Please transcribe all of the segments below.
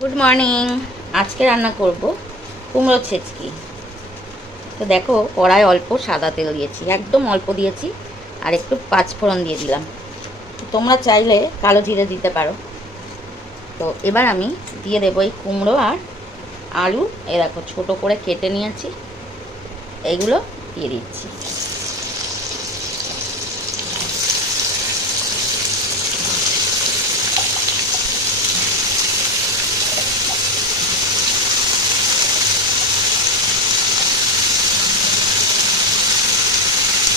Good morning. আজকে রান্না করব কুমড়ো ছেচকি। তো দেখো, কড়ায় অল্প সাদা তেল দিয়েছি, একদম অল্প দিয়েছি, আর একটু পাঁচফোড়ন দিয়ে দিলাম। তোমরা চাইলে কালো জিরে দিতে পারো। তো এবার আমি দিয়ে দেবো এই কুমড়ো আর আলু। এই দেখো ছোটো করে কেটে নিয়েছি, এইগুলো দিয়ে দিচ্ছি।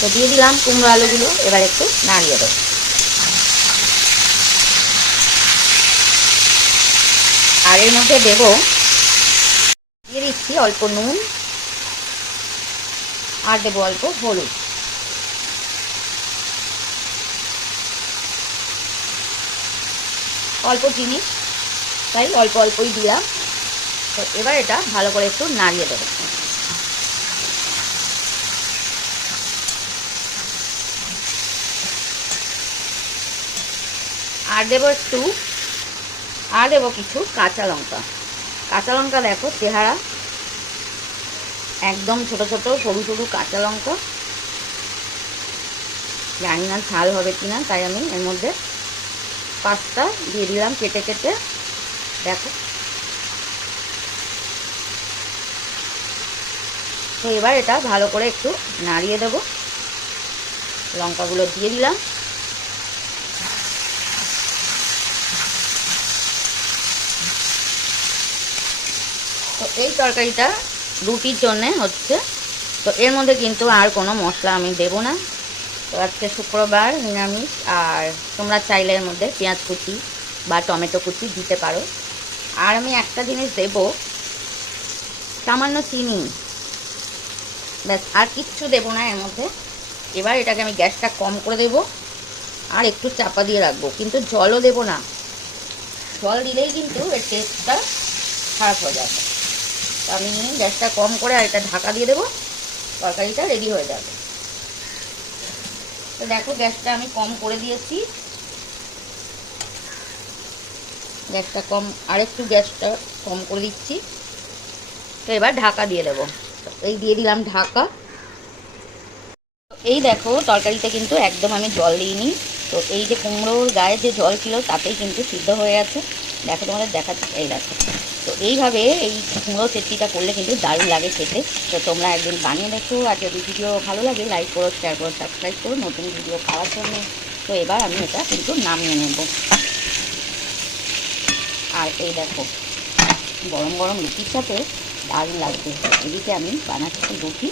তো দিয়ে দিলাম কুমড়ো আলুগুলো, এবার একটু নাড়িয়ে দেবো। আর এর মধ্যে দেবো, দিয়ে দিচ্ছি অল্প নুন, আর দেবো অল্প হলুদ। অল্প জিনিস, তাই অল্প অল্পই দিলাম। তো এবার এটা ভালো করে একটু নাড়িয়ে দেবো। আর দেবো কিছু কাঁচা লঙ্কা। কাঁচা লঙ্কা দেখো চেহারা, একদম ছোট ছোট সরু সরু কাঁচা লঙ্কা। জানি না ঝাল হবে কিনা, তাই আমি এর মধ্যে 5টা দিয়ে দিলাম কেটে কেটে। দেখো, তো এবার এটা ভালো করে একটু নাড়িয়ে দেবো। লঙ্কাগুলো দিয়ে দিলাম। তো এই তরকারিটা রুটির জন্যে হচ্ছে। তো এর মধ্যে কিন্তু আর কোনো মশলা আমি দেবো না। তো আজকে শুক্রবার, নিরামিষ। আর তোমরা চাইলে এর মধ্যে পেঁয়াজ কুচি বা টমেটো কুচি দিতে পারো। আর আমি একটা জিনিস দেব, সামান্য চিনি, ব্যাস, আর কিচ্ছু দেবো না এর মধ্যে। এবার এটাকে আমি গ্যাসটা কম করে দেব, আর একটু চাপা দিয়ে রাখবো, কিন্তু জলও দেবো না। জল দিলেই কিন্তু এর টেস্টটা খারাপ হয়ে যাবে। তো আমি গ্যাসটা কম করে আর এটা ঢাকা দিয়ে দেবো, তরকারিটা রেডি হয়ে যাবে। তো দেখো, গ্যাসটা আমি কম করে দিয়েছি। গ্যাসটা কম, আরেকটু গ্যাসটা কম করে দিচ্ছি। তো এবার ঢাকা দিয়ে দেবো। এই দিয়ে দিলাম ঢাকা। এই দেখো, তরকারিতে কিন্তু একদম আমি জল দিইনি। তো এই যে কুমড়োর গায়ে যে জল ছিল তাতেই কিন্তু সিদ্ধ হয়ে গেছে। দেখো, তোমাদের দেখাচ্ছি, এই দেখো। তো এইভাবে এই কুমড়ো চেটনিটা করলে কিন্তু দারুণ লাগে খেতে। তো তোমরা একদিন বানিয়ে দেখো। আর যদি ভিডিও ভালো লাগে লাইক করো, শেয়ার করো, সাবস্ক্রাইব করো নতুন ভিডিও পাওয়ার জন্য। তো এবার আমি এটা কিন্তু নামিয়ে নেব। আর এই দেখো, গরম গরম রুটির সাথে দারুণ লাগবে। এদিকে আমি বানাচ্ছি রুটি।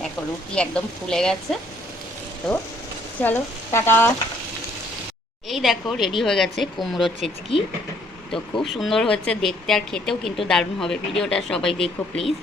দেখো, রুটি একদম ফুলে গেছে। তো চলো, টাটা। এই দেখো, রেডি হয়ে গেছে কুমড়োর চেচকি। তো খুব সুন্দর হচ্ছে দেখতে, আর খেতেও কিন্তু দারুণ হবে। ভিডিওটা সবাই দেখো প্লিজ।